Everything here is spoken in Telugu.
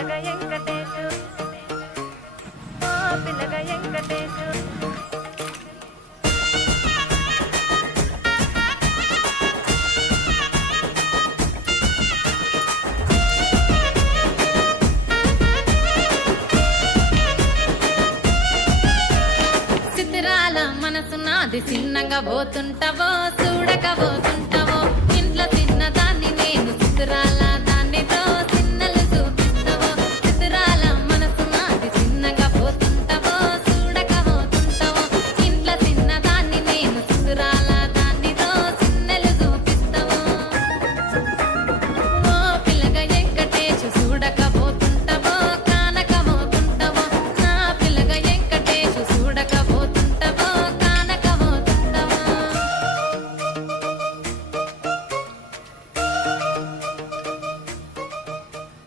పిల్లగా వెంకటేశు ఓ పిల్లగా వెంకటేశు చిత్రాల మనసు నాది చిన్నగా పోతుంటావో చూడక పోతుంటా